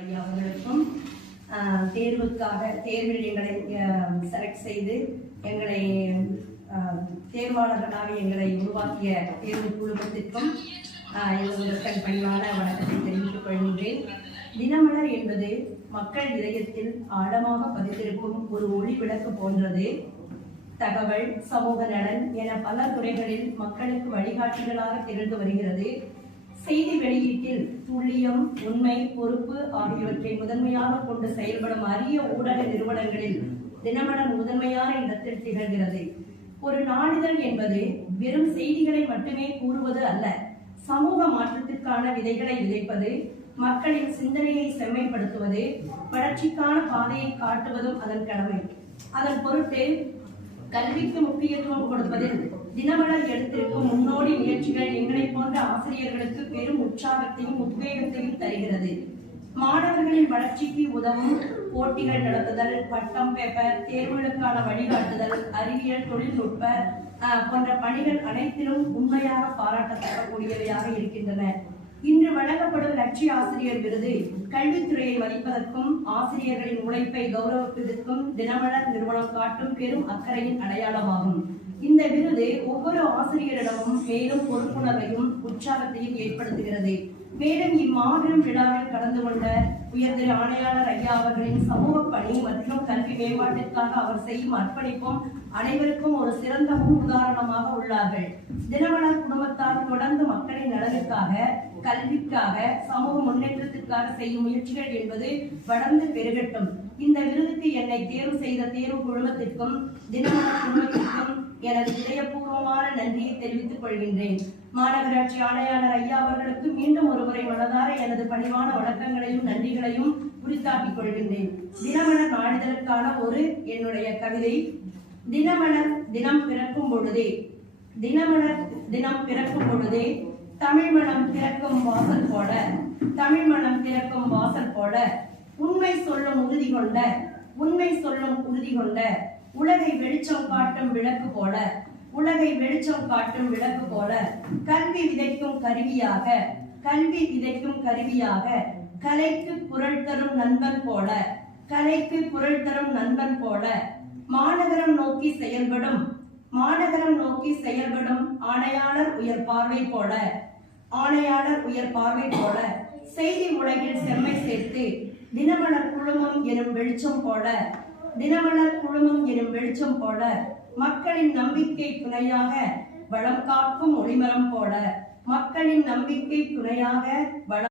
ஐயா அவர்களுக்கும் தேர்வில் எங்களை செலக்ட் செய்து எங்களை தேர்வாளர்களாக எங்களை உருவாக்கிய தேர்வு குழுமத்திற்கும் எங்கள் பணிவான வணக்கத்தை தெரிவித்துக் கொள்கின்றேன். தினமலர் என்பது மக்கள் இதயத்தில் ஆழமாக பதிந்திருக்கும் ஒரு ஒளி விளக்கு போன்றது. தகவல், சமூக நலன் என பல துறைகளில் மக்களுக்கு வழிகாட்டிகளாக திகழ்ந்து வருகிறது. செய்தி வெளியீட்டில் துல்லியம், உண்மை, பொறுப்பு ஆகியவற்றை முதன்மையாக கொண்டு செயல்படும் அரிய ஊடக நிறுவனங்களில் தினமலர் முதன்மையான இடத்தில் திகழ்கிறது. ஒரு நாளிதழ் என்பது வெறும் செய்திகளை மட்டுமே கூறுவது அல்ல, சமூக மாற்றத்திற்கான விதைகளை விதைப்பது, மக்களின் சிந்தனையை செம்மைப்படுத்துவது, வளர்ச்சிக்கான பாதையை காட்டுவதும் அதன் கடமை. அதன் பொருட்டு கல்விக்கு முக்கியத்துவம் கொடுப்பதில் தினமலர் எடுத்திருக்கும் முன்னோடி முயற்சிகள் எங்களை போன்ற ஆசிரியர்களுக்கு பெரும் உற்சாகத்தையும் உத்வேகத்தையும் தருகிறது. மாணவர்களின் வளர்ச்சிக்கு உதவும் போட்டிகள் நடத்துதல், பட்டம், பேப்பர், தேர்வுகளுக்கான வழிகாட்டுதல், அறிவியல், தொழில்நுட்ப போன்ற பணிகள் அனைத்திலும் உண்மையாக பாராட்டத்தக்கக்கூடியவையாக இருக்கின்றன. இன்று வழங்கப்படும் லட்சிய ஆசிரியர் விருது கல்வித்துறையை மதிப்பதற்கும் ஆசிரியர்களின் உழைப்பை கௌரவிப்பதற்கும் தினமலர் நிறுவனம் காட்டும் பெரும் அக்கறையின் அடையாளமாகும். இந்த விருது ஒவ்வொரு ஆசிரியரிடமும் மேலும் பொறுப்புணர்வையும் உற்சாகத்தையும் ஏற்படுத்துகிறது. மேலும் இம்மாபெரும் விழாவில் கலந்து கொண்ட உயர்திரு ஆணையாளர் ஐயா அவர்களின் சமூக பணி மற்றும் கல்வி மேம்பாட்டிற்காக அவர் செய்யும் அர்ப்பணிப்பும் அனைவருக்கும் ஒரு சிறந்த உதாரணமாக உள்ளார்கள். தினமலர் குடும்பத்தால் தொடர்ந்து மக்களின் நலனுக்காக, கல்விக்காக, சமூக முன்னேற்றத்திற்காக செய்யும் முயற்சிகள் என்பது வளர்ந்து பெருகட்டும். இந்த விருதுக்கு என்னை தேர்வு செய்த தேர்வு குழுமத்திற்கும் தினமலர் குழுமத்திற்கும் எனது இதயபூர்வமான நன்றியை தெரிவித்துக் கொள்கின்றேன். மாநகராட்சி ஆணையாளர் ஐயா அவர்களுக்கு மீண்டும் ஒருமுறை மனதார எனது பணிவான வணக்கங்களையும் நன்றிகளையும் குறித்தாக்கிக் கொள்கின்றேன். தினமலர் நாளிதழுக்கான ஒரு என்னுடைய கவிதை. தினமலர் தினம் பிறக்கும் பொழுதே, தினமலர் தினம் பிறக்கும் பொழுதே தமிழ் மனம் திறக்கும் வாசல் போல, தமிழ் மனம் திறக்கும் வாசல் போல, உண்மை சொல்லும் உறுதி கொண்ட, உண்மை சொல்லும் உறுதி கொண்ட, உலகை வெளிச்சம் காட்டும் விளக்கு போல, உலகை வெளிச்சம் காட்டும் விளக்கு போல, கல்வி விதைக்கும் கருவியாக, கல்வி விதைக்கும் கருவியாக, கலைக்கு குரல் தரும் நண்பன் போல, கலைக்கு குரல் தரும் நண்பன் போல, மாநகரம் நோக்கி செயல்படும், மாநகரம் நோக்கி செயல்படும் ஆணையாளர் உயர் பார்வை போல, ஆணையாளர் உயர் பார்வை போல, செய்தி உலகில் செம்மை சேர்த்து தினமலர் குழுமம் எனும் வெளிச்சம் போல, தினமலர் குழுமம் எனும் வெளிச்சம் போல, மக்களின் நம்பிக்கை துணையாக வளம் காக்கும் ஒளிமரம் போல, மக்களின் நம்பிக்கை துணையாக வளம்